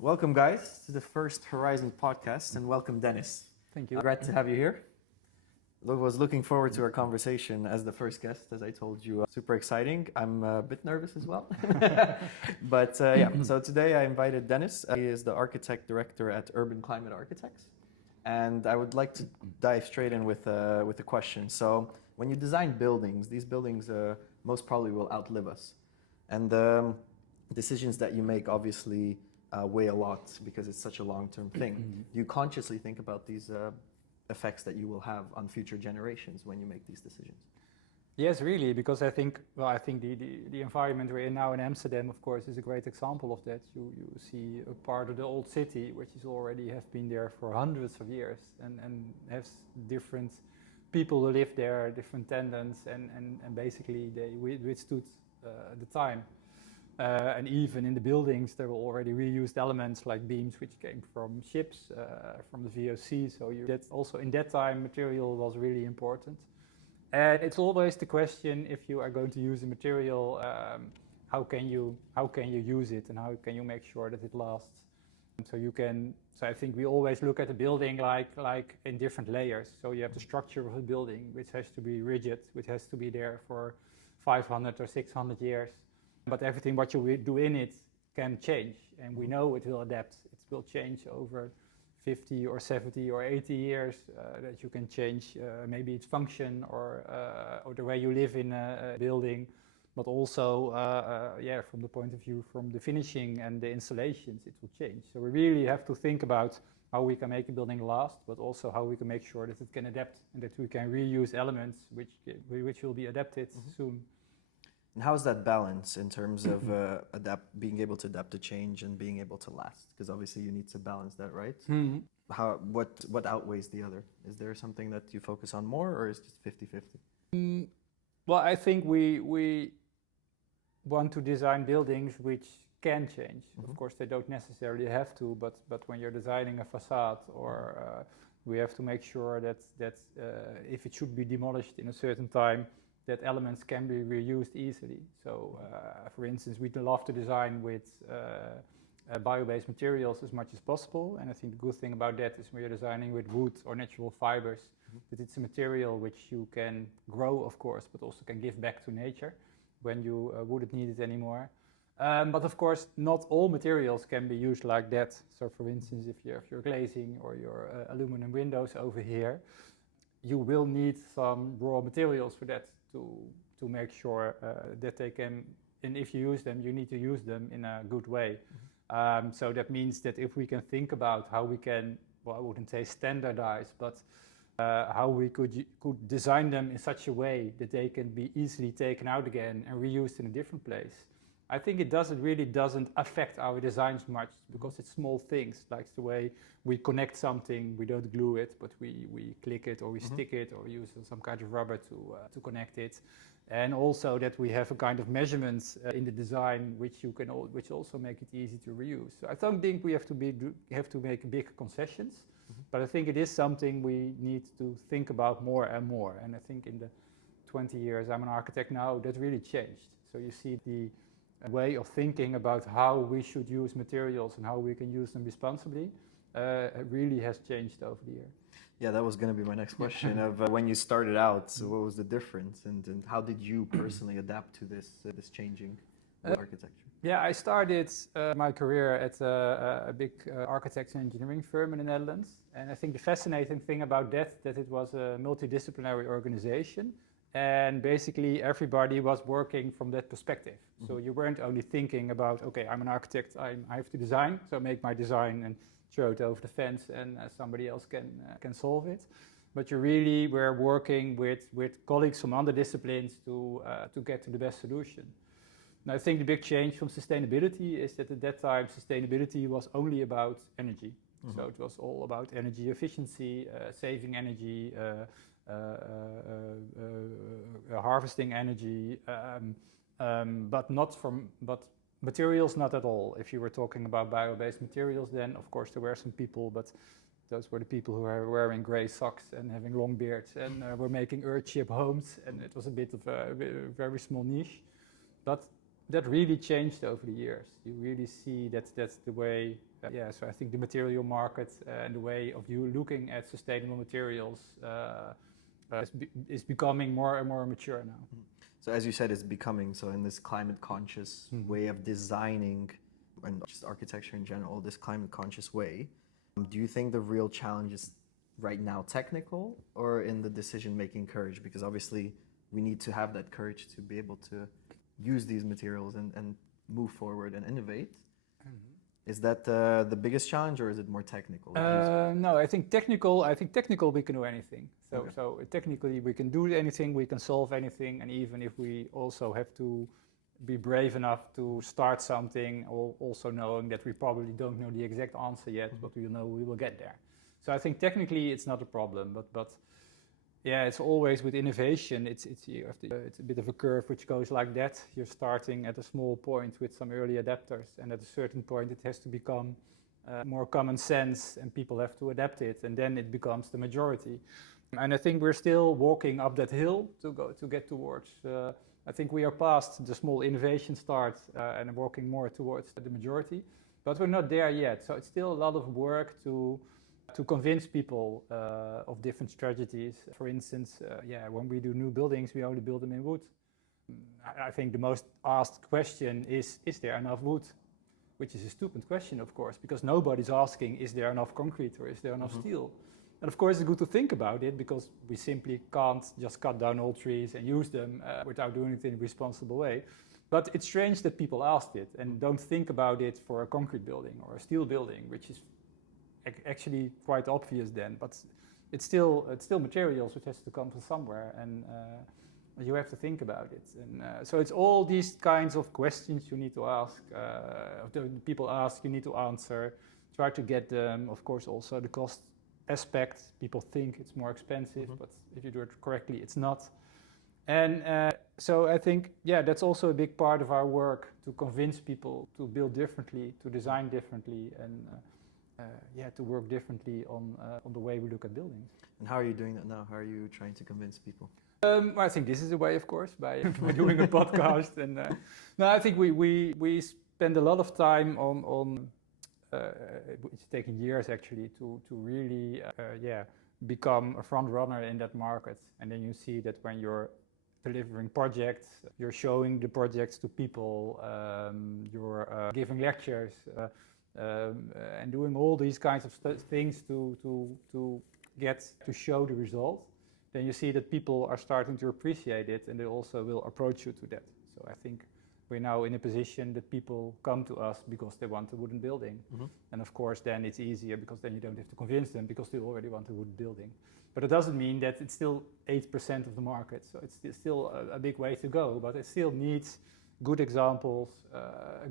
Welcome, guys, to the first Horizon podcast, and welcome, Dennis. Thank you. Glad to have you here. Was looking forward to our conversation as the first guest, as I told you. Super exciting. I'm a bit nervous as well. But so today I invited Dennis. He is the architect director at Urban Climate Architects. And I would like to dive straight in with a question. So when you design buildings, these buildings most probably will outlive us. And decisions that you make obviously weigh a lot because it's such a long-term thing. Do you consciously think about these effects that you will have on future generations when you make these decisions? Yes, really, because I think the environment we're in now in Amsterdam, of course, is a great example of that. You see a part of the old city, which is already have been there for hundreds of years and has different people who live there, different tenants, and basically they withstood the time. And even in the buildings, there were already reused elements like beams which came from ships, from the VOC. So that also in that time, material was really important. And it's always the question: if you are going to use a material, how can you use it, and how can you make sure that it lasts? So I think we always look at a building like in different layers. So you have the structure of a building, which has to be rigid, which has to be there for 500 or 600 years. But everything what you do in it can change, and we know it will adapt. It will change over 50 or 70 or 80 years, that you can change maybe its function or the way you live in a building, but also from the point of view from the finishing and the installations, it will change. So we really have to think about how we can make a building last, but also how we can make sure that it can adapt and that we can reuse elements which will be adapted soon. And how's that balance in terms of being able to adapt to change and being able to last? Because obviously you need to balance that, right? What outweighs the other? Is there something that you focus on more, or is it just 50-50? Well, I think we want to design buildings which can change. Of course, they don't necessarily have to, but when you're designing a facade, or we have to make sure that if it should be demolished in a certain time, that elements can be reused easily. So, for instance, we'd love to design with bio-based materials as much as possible. And I think the good thing about that is when you're designing with wood or natural fibers, that it's a material which you can grow, of course, but also can give back to nature when you wouldn't need it anymore. But of course, not all materials can be used like that. So, for instance, if you have your glazing or your aluminum windows over here, you will need some raw materials for that to make sure that they can, and if you use them, you need to use them in a good way. So that means that if we can think about how we can, well, I wouldn't say standardize, but how we could design them in such a way that they can be easily taken out again and reused in a different place. I think it really doesn't affect our designs much, because it's small things, like the way we connect something. We don't glue it, but we click it, or we stick it, or use some kind of rubber to connect it. And also that we have a kind of measurements in the design which also make it easy to reuse. So I don't think we have to make big concessions, but I think it is something we need to think about more and more. And I think in the 20 years I'm an architect now, that really changed. So you see the way of thinking about how we should use materials and how we can use them responsibly really has changed over the year. Yeah, that was going to be my next question. Of when you started out, so what was the difference, and how did you personally adapt to this changing architecture? Yeah, I started my career at a big architecture and engineering firm in the Netherlands, and I think the fascinating thing about that it was a multidisciplinary organization. And basically everybody was working from that perspective. So you weren't only thinking about, okay, I'm an architect, I have to design, so make my design and throw it over the fence, and somebody else can solve it. But you really were working with colleagues from other disciplines to get to the best solution. And I think the big change from sustainability is that at that time sustainability was only about energy. So it was all about energy efficiency, saving energy, harvesting energy, but materials not at all. If you were talking about bio-based materials, then of course there were some people, but those were the people who were wearing grey socks and having long beards and were making earth-ship homes, and it was a bit of a very small niche. But that really changed over the years. You really see that's the way. So I think the material market and the way of you looking at sustainable materials is becoming more and more mature now. So as you said, it's becoming so in this climate conscious way of designing and just architecture in general, this climate conscious way. Do you think the real challenge is right now technical or in the decision making courage? Because obviously we need to have that courage to be able to use these materials and move forward and innovate. Is that the biggest challenge, or is it more technical? No, I think technical we can do anything. So technically we can do anything, we can solve anything, and even if we also have to be brave enough to start something, also knowing that we probably don't know the exact answer yet, but we know we will get there. So I think technically it's not a problem, but yeah, it's always with innovation. It's a bit of a curve which goes like that. You're starting at a small point with some early adapters, and at a certain point it has to become more common sense, and people have to adapt it, and then it becomes the majority. And I think we're still walking up that hill to get towards. I think we are past the small innovation start and walking more towards the majority, but we're not there yet. So it's still a lot of work to convince people of different strategies. For instance, when we do new buildings, we only build them in wood. I think the most asked question is there enough wood? Which is a stupid question, of course, because nobody's asking, is there enough concrete or is there enough steel? And of course, it's good to think about it because we simply can't just cut down all trees and use them without doing it in a responsible way. But it's strange that people asked it and don't think about it for a concrete building or a steel building, which is actually quite obvious then, but it's still materials which has to come from somewhere, and you have to think about it. And so it's all these kinds of questions you need to ask, people ask, you need to answer, try to get them. Of course, also the cost aspect. People think it's more expensive, but if you do it correctly, it's not. And so I think, that's also a big part of our work, to convince people to build differently, to design differently, and to work differently on the way we look at buildings. And how are you doing that now? How are you trying to convince people? I think this is a way, of course, by doing a podcast. And no, I think we spend a lot of time on it's taken years actually to really become a front runner in that market. And then you see that when you're delivering projects, you're showing the projects to people, you're giving lectures. And doing all these kinds of things to get to show the result, then you see that people are starting to appreciate it, and they also will approach you to that. So I think we're now in a position that people come to us because they want a wooden building. And of course then it's easier because then you don't have to convince them because they already want a wooden building. But it doesn't mean that it's still 8% of the market, so it's still a big way to go, but it still needs good examples,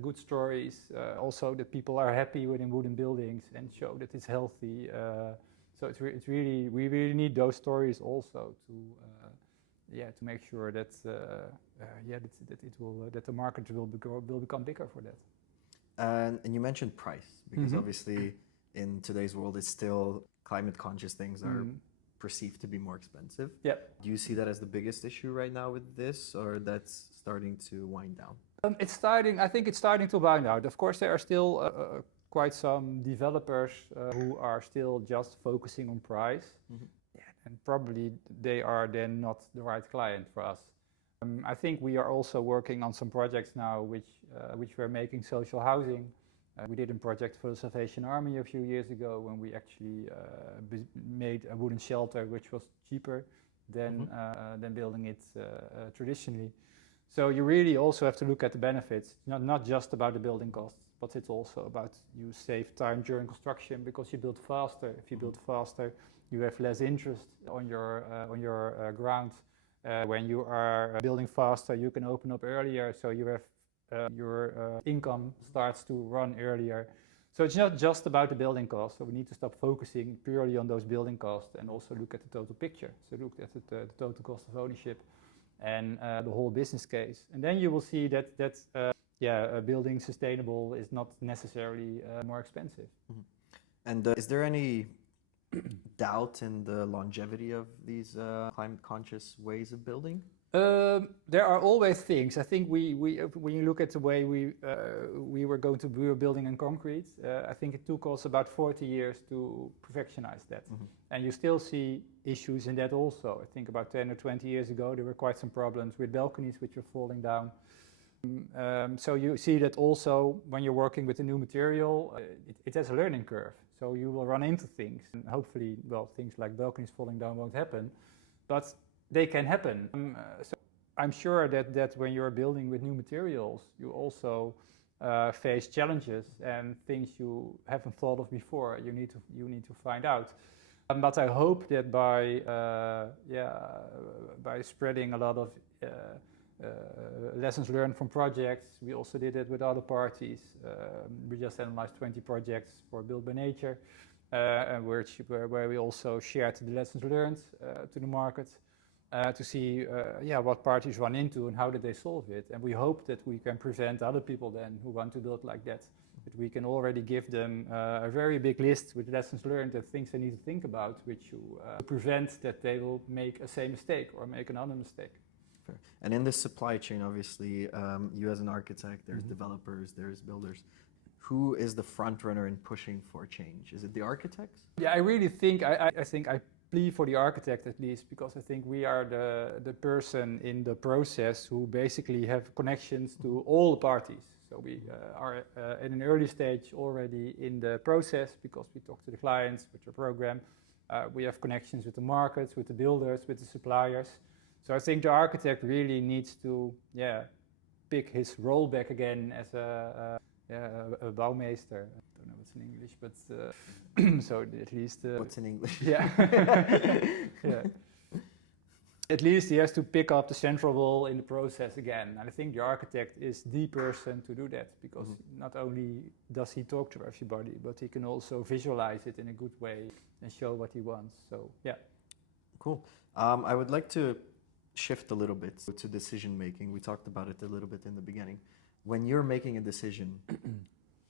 good stories, also that people are happy within wooden buildings and show that it's healthy. So it's really, we really need those stories also to make sure that that the market will become bigger for that. And you mentioned price, because obviously in today's world, it's still climate conscious things are perceived to be more expensive. Yep. Do you see that as the biggest issue right now with this, or that's starting to wind down? I think it's starting to wind out. Of course, there are still quite some developers who are still just focusing on price. And probably they are then not the right client for us. I think we are also working on some projects now which we're making social housing. We did a project for the Salvation Army a few years ago when we actually made a wooden shelter which was cheaper than building it traditionally. So you really also have to look at the benefits, not just about the building costs, but it's also about you save time during construction because you build faster. If you build faster, you have less interest on your ground. When you are building faster, you can open up earlier, so you have your income starts to run earlier. So it's not just about the building costs, so we need to stop focusing purely on those building costs and also look at the total picture. So look at the total cost of ownership and the whole business case. And then you will see that building sustainable is not necessarily more expensive. And is there any doubt in the longevity of these climate conscious ways of building? There are always things. I think we when you look at the way we were going to we were building in concrete, I think it took us about 40 years to perfectionize that. And you still see issues in that also. I think about 10 or 20 years ago there were quite some problems with balconies which were falling down. So you see that also when you're working with a new material, it has a learning curve. So you will run into things, and hopefully, well, things like balconies falling down won't happen, but they can happen. So I'm sure that when you're building with new materials, you also face challenges and things you haven't thought of before. You need to find out. But I hope that by spreading a lot of lessons learned from projects, we also did it with other parties. We just analyzed 20 projects for Built by Nature, where we also shared the lessons learned to the market. To see what parties run into and how did they solve it. And we hope that we can present other people then who want to build like that. That we can already give them a very big list with lessons learned and things they need to think about, which you prevent that they will make a same mistake or make another mistake. Fair. And in this supply chain, obviously, you as an architect, there's developers, there's builders. Who is the front runner in pushing for change? Is it the architects? Yeah, I really think I plea for the architect at least, because I think we are the person in the process who basically have connections to all the parties. So we are at an early stage already in the process because we talk to the clients with the program. We have connections with the markets, with the builders, with the suppliers. So I think the architect really needs to pick his role back again as a bouwmeester. I don't know what's in English, but so at least... what's in English? Yeah. Yeah. At least he has to pick up the central role in the process again. And I think the architect is the person to do that, because not only does he talk to everybody, but he can also visualize it in a good way and show what he wants. So, yeah. Cool. I would like to shift a little bit to decision making. We talked about it a little bit in the beginning. When you're making a decision,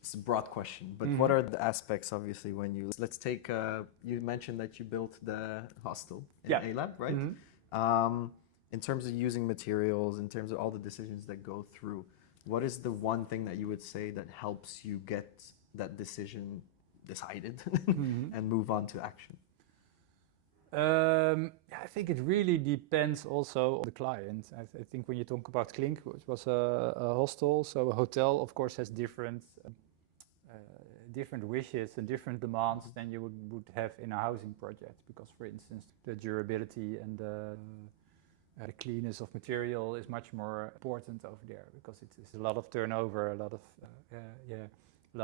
it's a broad question, but what are the aspects, obviously, when you... Let's take... you mentioned that you built the hostel in A-Lab, right? In terms of using materials, in terms of all the decisions that go through, what is the one thing that you would say that helps you get that decision decided and move on to action? I think it really depends also on the client. I think when you talk about Klink, it was a hostel, so a hotel, of course, has different wishes and different demands than you would have in a housing project, because, for instance, the durability and the cleanness of material is much more important over there, because it is a lot of turnover, a lot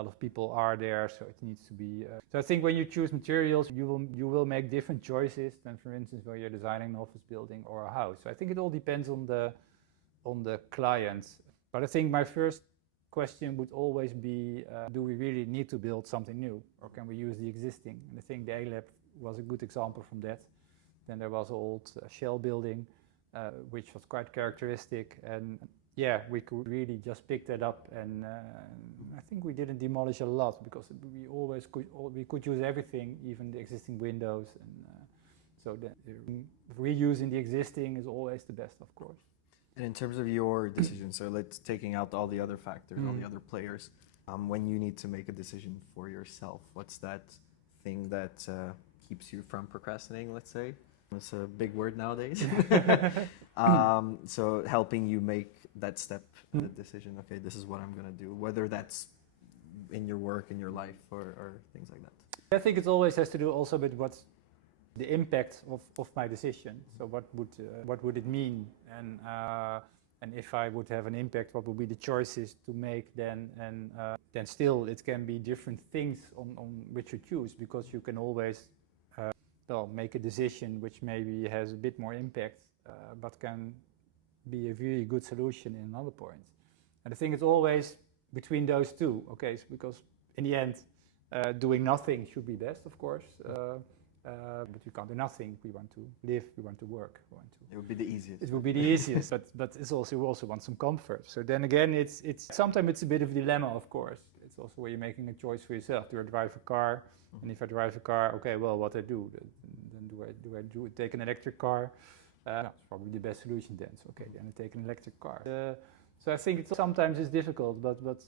of people are there, so it needs to be. So I think when you choose materials, you will make different choices than, for instance, when you're designing an office building or a house. So I think it all depends on the client. But I think my first question would always be, do we really need to build something new, or can we use the existing? And I think the A-Lab was a good example from that. Then there was an old shell building, which was quite characteristic, and we could really just pick that up, and I think we didn't demolish a lot, because we could use everything, even the existing windows, and so reusing the existing is always the best, of course. And in terms of your decision, so let's taking out all the other factors, all the other players, when you need to make a decision for yourself, what's that thing that keeps you from procrastinating, let's say? It's a big word nowadays. So helping you make that step, the decision, okay, this is what I'm going to do, whether that's in your work, in your life, or things like that. I think it always has to do also with what's the impact of my decision. So what would it mean, and if I would have an impact, what would be the choices to make then? And then still it can be different things on which you choose, because you can always make a decision which maybe has a bit more impact, but can be a really good solution in another point. And I think it's always between those two, okay? So because in the end, doing nothing should be best, of course. But we can't do nothing. We want to live, we want to work. It would be the easiest. It would be the easiest, but it's also, we also want some comfort. So then again, it's sometimes it's a bit of a dilemma, of course. It's also where you're making a choice for yourself. Do I drive a car? And if I drive a car, okay, well, what I do? Then do I take an electric car? It's probably the best solution then. So okay, then I take an electric car. So I think sometimes it's difficult, but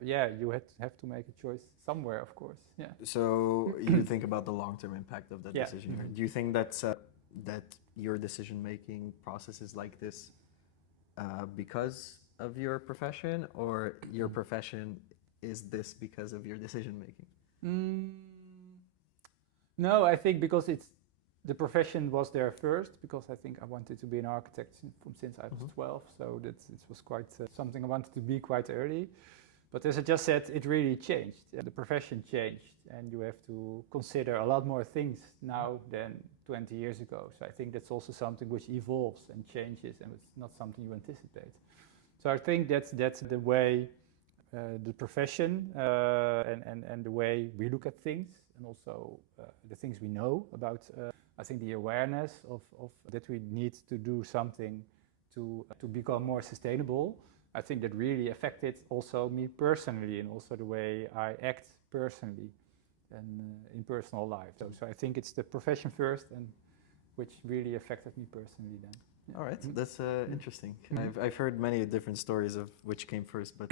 yeah, you have to make a choice somewhere, of course. Yeah. So you think about the long-term impact of that Yeah. decision. Mm-hmm. Do you think that your decision-making process is like this because of your profession, or your profession is this because of your decision-making? No, I think because the profession was there first, because I think I wanted to be an architect since I was 12, so it was quite something I wanted to be quite early. But as I just said, it really changed. The profession changed, and you have to consider a lot more things now than 20 years ago. So I think that's also something which evolves and changes, and it's not something you anticipate. So I think that's the way the profession and the way we look at things, and also the things we know about. I think the awareness of that we need to do something to become more sustainable. I think that really affected also me personally, and also the way I act personally and in personal life. So I think it's the profession first, and which really affected me personally then. Yeah. All right, that's interesting. Mm-hmm. I've heard many different stories of which came first, but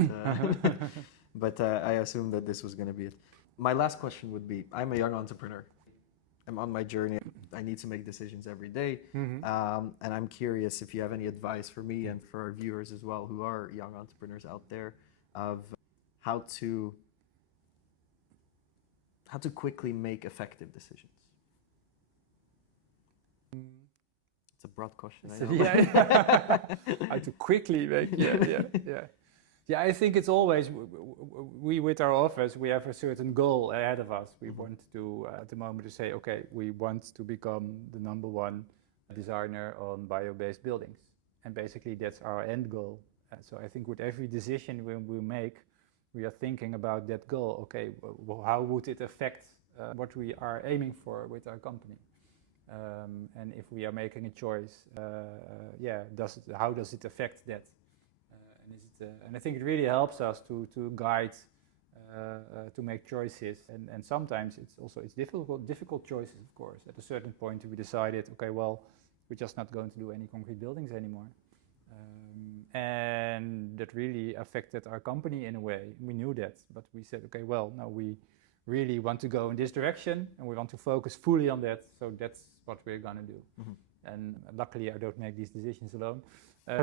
but I assume that this was going to be it. My last question would be: I'm a young entrepreneur. I'm on my journey. I need to make decisions every day. Mm-hmm. And I'm curious if you have any advice for me and for our viewers as well, who are young entrepreneurs out there, of how to quickly make effective decisions. It's a broad question. I know. Yeah. How to quickly make, yeah. Yeah, I think it's always, we with our office, we have a certain goal ahead of us. We want to, at the moment, to say, okay, we want to become the #1 designer on bio-based buildings. And basically that's our end goal. So I think with every decision we make, we are thinking about that goal. Okay, well, how would it affect what we are aiming for with our company? And if we are making a choice, how does it affect that? And I think it really helps us to guide, to make choices. And sometimes it's difficult choices, of course. At a certain point, we decided, okay, well, we're just not going to do any concrete buildings anymore. And that really affected our company in a way. We knew that, but we said, okay, well, no, we really want to go in this direction, and we want to focus fully on that. So that's what we're going to do. Mm-hmm. And luckily, I don't make these decisions alone.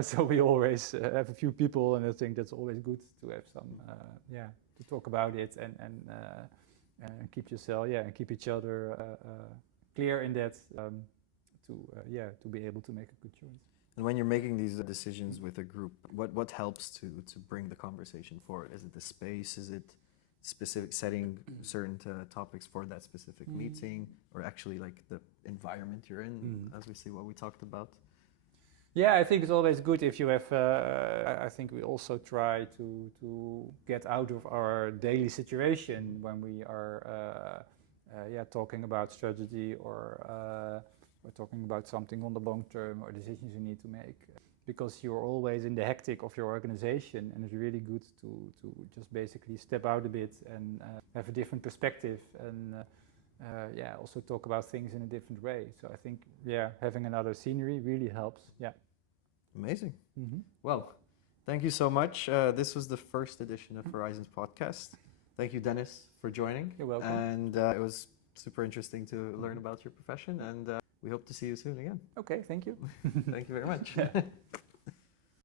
So we always have a few people, and I think that's always good to have some, to talk about it and keep yourself, and keep each other clear in that, to be able to make a good choice. And when you're making these decisions with a group, what helps to bring the conversation forward? Is it the space? Is it specific setting certain topics for that specific meeting, or actually like the environment you're in, as we see what we talked about? Yeah, I think it's always good if you have, I think we also try to get out of our daily situation when we are talking about strategy, or we're talking about something on the long term, or decisions you need to make. Because you're always in the hectic of your organization, and it's really good to just basically step out a bit and have a different perspective, and also talk about things in a different way. So I think, having another scenery really helps. Yeah. Amazing. Mm-hmm. Well, thank you so much. This was the first edition of Horizons Podcast. Thank you, Dennis, for joining. You're welcome. And it was super interesting to learn about your profession, and we hope to see you soon again. Okay, thank you. Thank you very much.